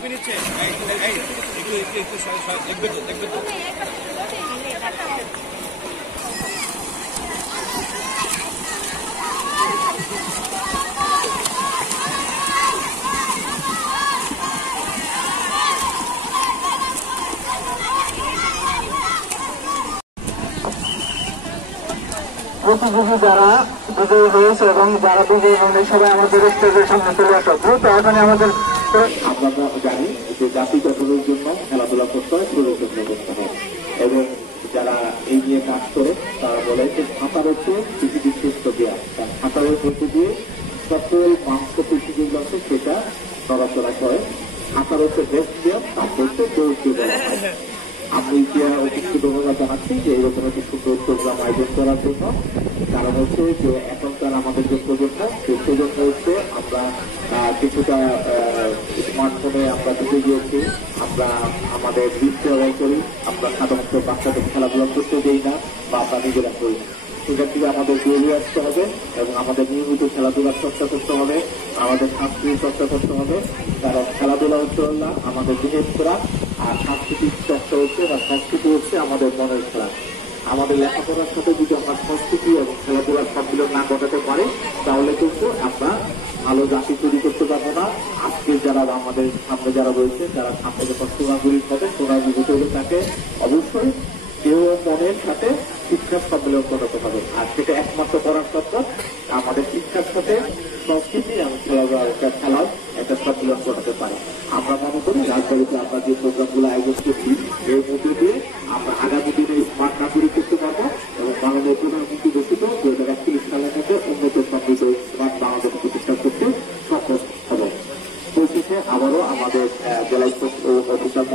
প্রতিযোগী যারা বিজয়ী হয়েছে এবং যারা বিজয়ী হয়নি সবাই আমাদের স্টেজের সামনে চলে আসো দ্রুত। এখানে আমাদের আমরা জানি যে জাতি গঠনের জন্য খেলাধুলা করতে হয়, শরীর চর্চা করতে হয়, এবং যারা এই নিয়ে কাজ করে তারা বলে যে সাঁতার হচ্ছে পৃথিবীর শ্রেষ্ঠ ব্যায়াম। কারণ সাঁতারের মধ্যে দিয়ে সকল মাংসপেশি যেগুলো আছে সেটা নড়াচড়া করে। সাঁতার হচ্ছে বেস্ট ব্যায়াম, তারপর হচ্ছে দৌড়কে বলা হয়। আমি অতিরিক্ত ধন্যবাদ জানাচ্ছি যে এইরকম একটি সুন্দর প্রোগ্রাম আয়োজন করার জন্য। কারণ হচ্ছে যে এখনকার আমাদের যে প্রজন্ম, সেই প্রজন্ম হচ্ছে আমরা কিছুটা স্মার্টফোনে আমরা ঢুকে গিয়েছি, আমরা আমাদের দৃষ্টি ব্যবহার করি, আমরা সাধারণত বাচ্চাদের খেলাধুলা করতে দিই না বা আমরা নিজেরা করি না। সেটা থেকে আমাদের বেরিয়ে আসতে হবে এবং আমাদের নিয়মিত খেলাধুলার চর্চা করতে হবে, আমাদের সাংস্কৃতিক চর্চা করতে হবে। কারণ খেলাধুলা হচ্ছে না আমাদের বিহেভ করা, আর সাংস্কৃতিক চর্চা হচ্ছে বা সংস্কৃতি হচ্ছে আমাদের মনের খেলা। আমাদের লেখাপড়ার সাথে যদি আমরা সংস্কৃতি এবং খেলাধুলার সম্মিলন না ঘটাতে পারি তাহলে কিন্তু আমরা ভালো জাতি তৈরি করতে পারবো না। আজকে যারা আমাদের সামনে যারা রয়েছে, যারা সামনে যখন সোনাগুড়ি হবে, সোনাগুড়ি তৈরি থাকে অবশ্যই কেউ মনের সাথে শিক্ষার সম্মেলন ঘটাতে হবে। আর সেটা একমাত্র করার সম্ভব আমাদের শিক্ষার সাথে সংস্কৃতি এবং খেলার একটা সম্মেলন ঘটাতে পারে। আমরা মনে করি রাজবাড়িতে আমরা যে প্রোগ্রামগুলো আয়োজন করছি এর মধ্যে দিয়ে আমরা আগামী দিনে স্মার্ট নাগরিক করতে পারবো এবং মাননীয় প্রধানমন্ত্রী ঘোষিত 2041 সালের মধ্যে উন্নত সমৃদ্ধ স্মার্ট বাংলাদেশ প্রতিষ্ঠা করতে সক্ষম হব। পরিশেষে আবারও আমাদের জেলা অফিসার